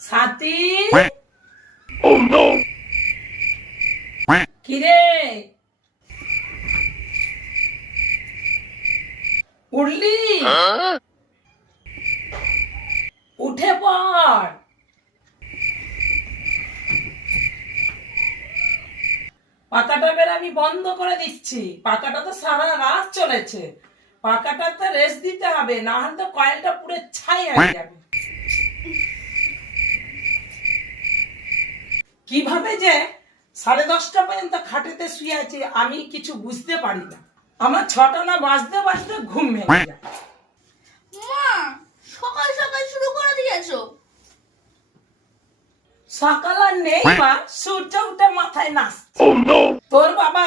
সাথী? Oh কিরে? উঠলি? উঠে পড়। পাকাটা বের আমি বন্ধ করে দিচ্ছি। পাকাটা তো সারা রাত চলেছে। পাকাটা তো রেস্ট দিতে হবে না হলে তো কয়েলটা পুরো ছাই হয়ে যাবে। কীভাবে যে সাড়ে দশটা পর্যন্ত খাটেতে শুয়ে আছি আমি কিছু বুঝতে পারি না। আমার ছটা না বাজতে বাজতে ঘুম ভেঙে যায়। মা সকাল সকাল শুরু করে দিয়েছ। সকাল আর নেই মা সূর্য উঠে মাথায় নাচছে। Oh তোর বাবা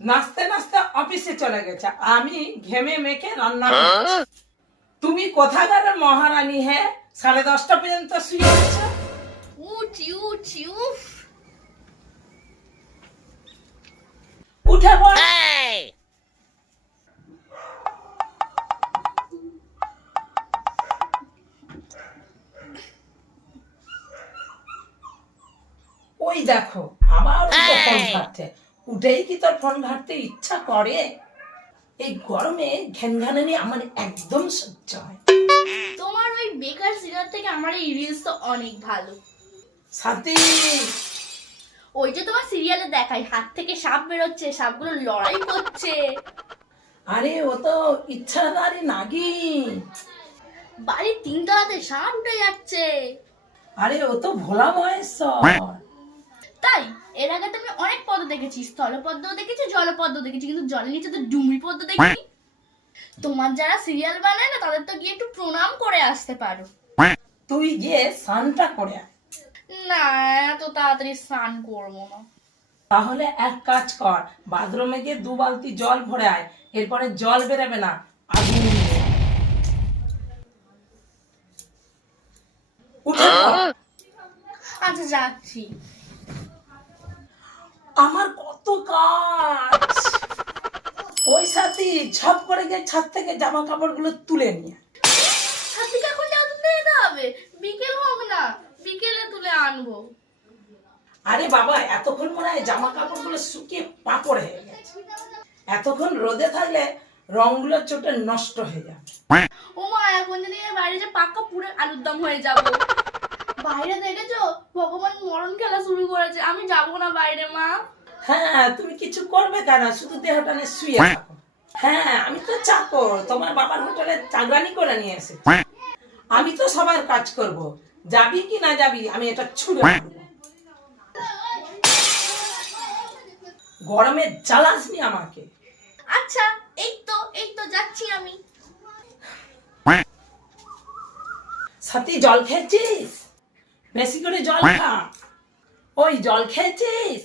নাচতে নাচতে অফিসে চলে গেছে। আমি ঘেমে মেখে রান্না করছি। Huh? তুমি কোথাকার মহারানী হে? সাড়ে দশটা পর্যন্ত শুয়ে গেছো উঠি উঠি উফ। উঠে ওই দেখো আবার উঠে ফোন ঘাটছে উঠেই কি তোর ফোন ঘাটতে ইচ্ছা করে? এই গরমে ঘ্যানঘ্যানানি আমার একদম সহ্য হয়। তোমার ওই বেকার সিরিয়াল থেকে আমার এই রিলস তো অনেক ভালো। সাথী ওই যে তোমার সিরিয়ালে দেখায় হাত থেকে সাপ বেরোচ্ছে সাপগুলো লড়াই করছে। আরে ও তো ইচ্ছাধারী নাগিন। বাড়ির তিনতলাতে সাপ উঠে যাচ্ছে। আরে ও তো ভোলা মহেশ্বর। তাই এর আগে তো আমি অনেক পদ্ম দেখেছি স্থলপদ্ম দেখেছি জলপদ্ম দেখেছি কিন্তু জলের নিচে তো ডুমরি পদ্ম দেখিনি তোমার যারা সিরিয়াল বানায় না তাদের তো গিয়ে একটু প্রণাম করে আসতে পারো। তুই গিয়ে স্নানটা করে আয়। না এত তাড়াতাড়ি স্নান করব না। তাহলে এক কাজ কর বাথরুমে গিয়ে দু বালতি জল ভরে আয় এরপরে জল বেরোবে না আগুন। আচ্ছা যাচ্ছি। আমার কত কাজ। ওই সাথী ঝপ করে গিয়ে ছাদ থেকে জামা কাপড়গুলো তুলে নিয়ে। এখন যেতে হবে। বিকেল হোক না বিকেলে তুলে আনব। আরে বাবা এতক্ষণ মনে হয় জামা কাপড়গুলো শুকিয়ে পাপড় হয়ে গেছে। এতক্ষণ রোদে থাকলে রংগুলো চোটে নষ্ট হয়ে যাবে। ও মা এখন যদি যে পাক্কা পুরো আলুর দম হয়ে যাব। বাইরে দেখেছ? ভগবান মরণ খেলা শুরু করেছে। আমি যাব না বাইরে মা। হ্যাঁ তুমি কিছু করবে কেন? শুধু দেহটা নিয়ে শুয়ে থাকো। হ্যাঁ আমি তো চাকর। তোমার বাবার হোটেলে চাকরানি করে নিয়ে এসেছি। আমি তো সবার কাজ করব। যাবি কি না যাবি আমি এটা ছুড়ে গরমে জ্বালাসনি আমাকে। আচ্ছা এই তো এই তো যাচ্ছি আমি। সাথী জল খেয়েছিস? বেশি করে জল খা। ওই জল খেয়েছিস?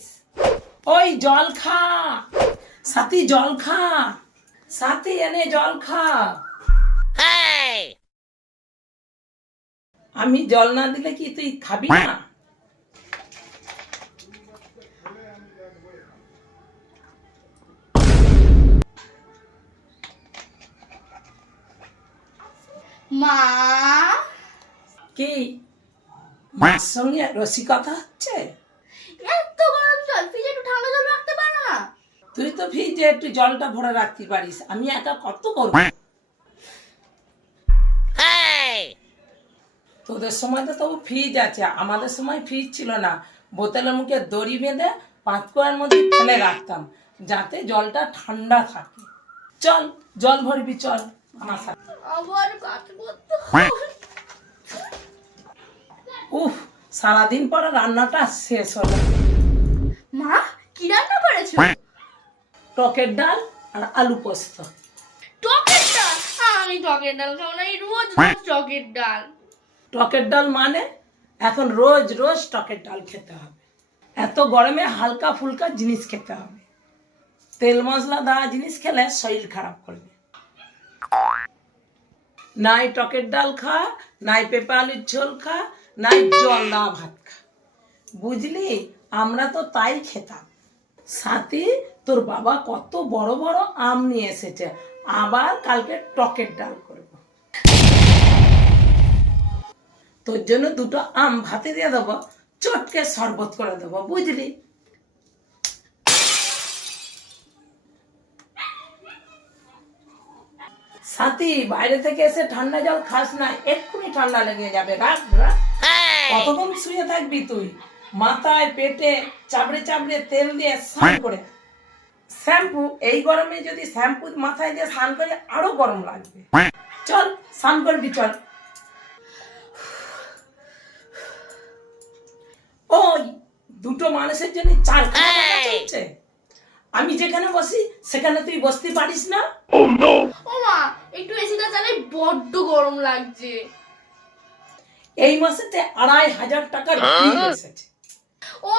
ওই জল খা। সাথী জল খা। সাথী এনে জল খা। আমি জল না দিলে কি তুই খাবি না? মা! কি? মার সঙ্গে রসিকতা হচ্ছে এত গরম জল ফ্রিজে একটু ঠান্ডা জল রাখতে পারো না? তুই তো ফ্রিজে একটু জলটা ভরে রাখতে পারিস আমি একা কত করব? তোদের সময় তো তবু ফ্রিজ আছে আমাদের সময় ফ্রিজ ছিল না। বোতলের মুখে দড়ি বেঁধে পাঁচকোয়ার মধ্যে ফেলে রাখতাম যাতে জলটা ঠান্ডা থাকে। চল জল ভরবি চল আমার সাথে আবার কাজ করতে হবে। উফ সারাদিন পরে রান্নাটা শেষ হলো। মা কি রান্না করেছ? টকের ডাল আর আলু পোস্ত। টকের ডাল? আমি টকের ডাল খাব না রোজ রোজ টকের ডাল। টকের ডাল মানে এখন রোজ রোজ টকের ডাল খেতে হবে। এত গরমে হালকা ফুলকা জিনিস খেতে হবে। তেল মশলা দেওয়া জিনিস খেলে শরীর খারাপ করবে। নাই টকের ডাল খা নাই পেঁপে আলুর ঝোল খা নাই জল দেওয়া ভাত খা। বুঝলি? আমরা তো তাই খেতাম। সাথে, তোর বাবা কত বড় বড় আম নিয়ে এসেছে। আবার কালকে টকের ডাল করব। তোর জন্য দুটো আম ভাতে দিয়ে দেবো। চটকে শরবত করে দেবো, বুঝলি? সাথী, বাইরে থেকে এসে ঠান্ডা জল খাস না। এক্ষুনি ঠান্ডা লেগে যাবে। রাখ রাখ! কতক্ষণ শুয়ে থাকবি তুই? মাথায় পেটে চাবড়ে চাবড়ে তেল দিয়ে স্নান করে। শ্যাম্পু এই গরমে যদি শ্যাম্পু মাথায় দিয়ে স্নান করে আরও গরম লাগবে। চল স্নান করবি চল। ওই দুটো মানুষের জন্য চার চলছে আমি যেখানে বসি সেখানে তুই বসতে পারিস না? Oh ও মা একটু এসিটা চালাই বড্ড গরম লাগছে। এই মাসেতে আড়াই হাজার টাকার বিল এসেছে। ও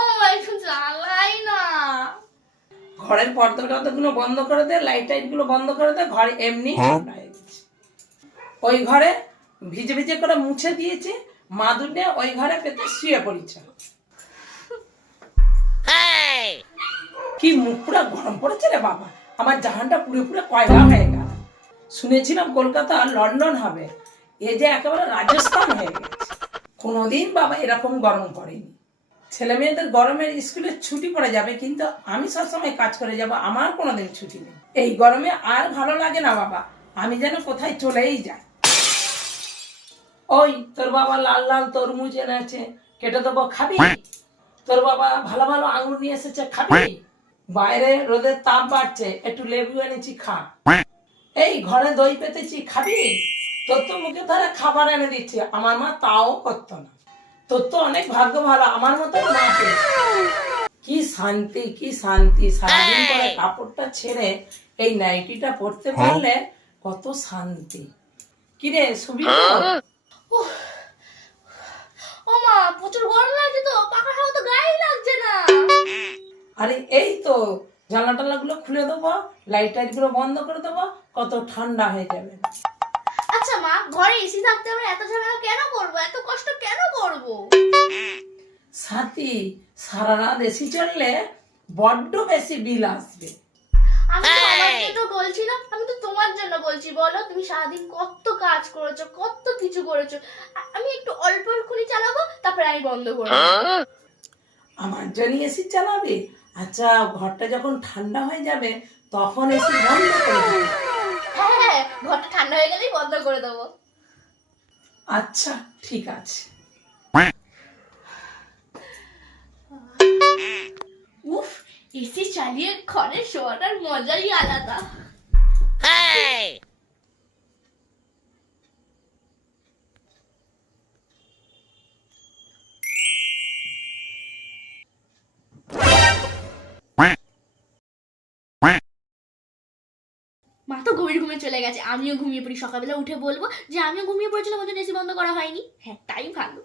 জ্বালাই না। ঘরের পর্দা টর্দাগুলো বন্ধ করে দে লাইট টাইটগুলো বন্ধ করে দে ঘরে এমনি হয়ে। ওই ঘরে ভিজে ভিজে করে মুছে দিয়েছে মাদুরে ওই ঘরে পেতে শুয়ে পড়েছে। কি মুখ পুরো গরম পড়েছে রে বাবা আমার জাহানটা পুরো পুরো কয়লা হয়ে গেল। শুনেছিলাম কলকাতা আর লন্ডন হবে এ যে একেবারে রাজস্থান হয়ে গেছে। কোনোদিন বাবা এরকম গরম পড়েনি ছেলে মেয়েদের গরমের স্কুলে ছুটি পড়ে যাবে কিন্তু আমি সবসময় কাজ করে যাব আমার কোনোদিন ছুটি নেই। এই গরমে আর ভালো লাগে না বাবা আমি যেন কোথায় চলেই যাই। ওই তোর বাবা লাল লাল তরমুজ এনেছে কেটে দেবো খাবি? তোর বাবা ভালো ভালো আঙুর নিয়ে এসেছে খাবি? বাইরে রোদের তাপ বাড়ছে একটু লেবু এনেছি খা। এই ঘরে দই পেতেছি খাবি? তোর মুখে ধরে খাবার এনে দিচ্ছে। আমার মা তাও করতো না। তোর তো অনেক ভাগ্য ভালো। আমার মতো মা কি? শান্তি কি শান্তি। সারাদিন করে কাপড়টা ছেড়ে এই নাইটিটা পরতে পারলে কত শান্তি। কিরে সুবি ও মা প্রচুর গরম লাগছে তো। হাওয়া তো গায়ে লাগছে না। আরে এই তো। জানলা টালা গুলো খুলে দেবো লাইট টাইটগুলো বন্ধ করে দেবো কত ঠান্ডা হয়ে যাবে। আচ্ছা মা ঘরে এসি থাকতে আমরা এত ঝামেলা কেন করব? এত কষ্ট কেন করব? সাথী সারা রাত এসি চললে বড্ড বেশি বিল আসবে। আমি তো আমার বলছি না আমি তো তোমার জন্য বলছি বলো তুমি সারাদিন কত কাজ করেছ কত কিছু করেছ। আমি একটু অল্প খুলি চালাবো তারপরে আমি বন্ধ করব? আমার জন্য এসি চালাবে? আচ্ছা ঘরটা যখন ঠান্ডা হয়ে যাবে তখন এসি বন্ধ করে দেবে। হ্যাঁ হ্যাঁ ঘরটা ঠান্ডা হয়ে গেলেই বন্ধ করে দেবো। আচ্ছা ঠিক আছে। উফ এসি চালিয়ে ঘরে শোয়াটার মজাই আলাদা। Hey! ঘুমে চলে গেছে। আমিও ঘুমিয়ে পড়ি সকালবেলা, উঠে বলব যে আমিও ঘুমিয়ে পড়েছিলাম, ওই জন্য এসি বন্ধ করা হয়নি। হ্যাঁ তাই ভালো।